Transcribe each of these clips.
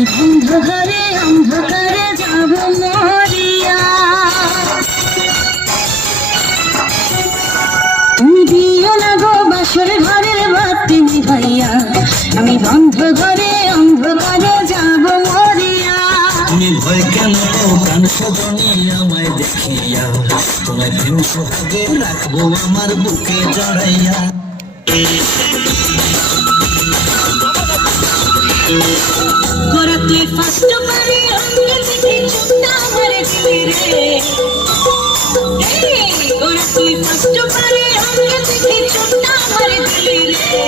অন্ধকারে অন্ধকারে যাব মরিয়া, তুমি দিও না গো বাসর ঘরের বাতি নিভাইয়া, আমি বন্ধ ঘরে অন্ধকারে যাব মরিয়া। তুমি ভয় কেন প্রাণ সজনী আমায় দেখিয়া, তোমায় প্রেম সোহাগে রাখবো আমার বুকে জড়াইয়া। গোরাতে ফার্স্ট পারে অঙ্গে থেকে চুপটা মারে দিলি রে, গোরাতে ফার্স্ট পারে অঙ্গে থেকে চুপটা মারে দিলি রে।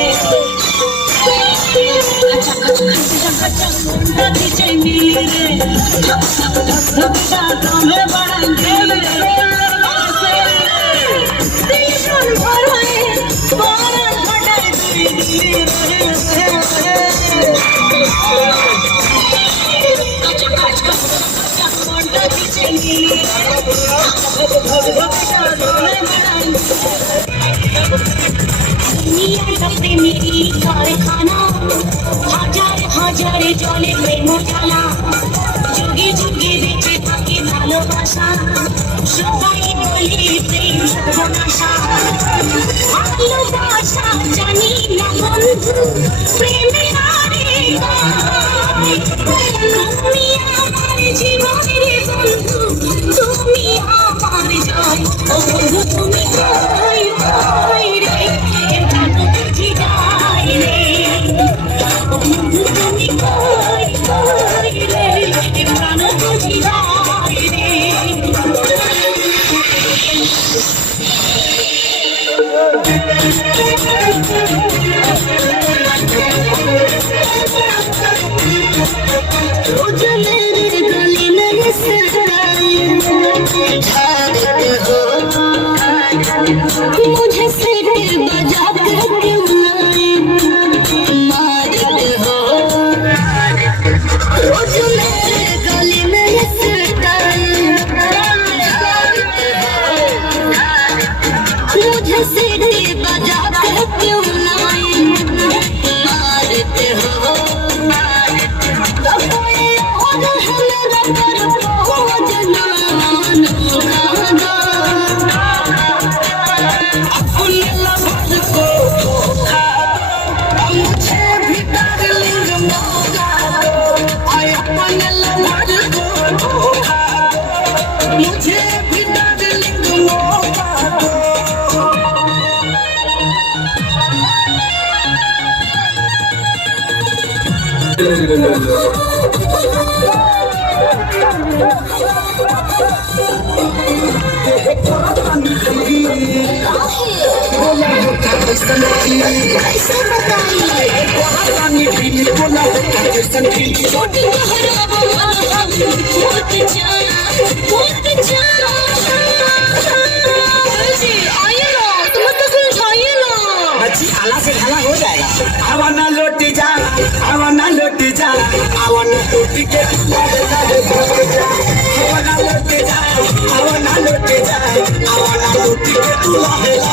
আচ্ছা আচ্ছা আচ্ছা মুন্ডা দিছে মিলি রে, ধপ ধপ ধপ ধপ দামে বাড়াই দিলি রে। দিশন ভরায় পরাণ ফাটাই দিলি রে। হাজার হাজার জলে প্রেম জ্বালা, যুগে যুগে বেঁচে থাকে ভালোবাসা, সবাই বলি প্রেম সর্বনাশা। ভালোবাসা জানি না বন্ধু, প্রেমে আরে তুমি আমার জীবনের বন্ধু, তুমি আমার জয়। ও বন্ধু তুমি কই কই রে, প্রাণ বুঝি যায় রে। ও বন্ধু তুমি কই কই রে, প্রাণ বুঝি যায় রে। मुझे सिर बजा कर क्यों मारते हो, रोज मेरे गले में मुझे सिर बजा कर क्यों मारते हो। मुझे भी डार्लिंग मौका दो। आला से ढाला हो जाएगा। आवाना लौट जा, आवाना लौट जा, आवाना टूट के आवाना लौट जा, आवाना लौट जा, आवाना टूट के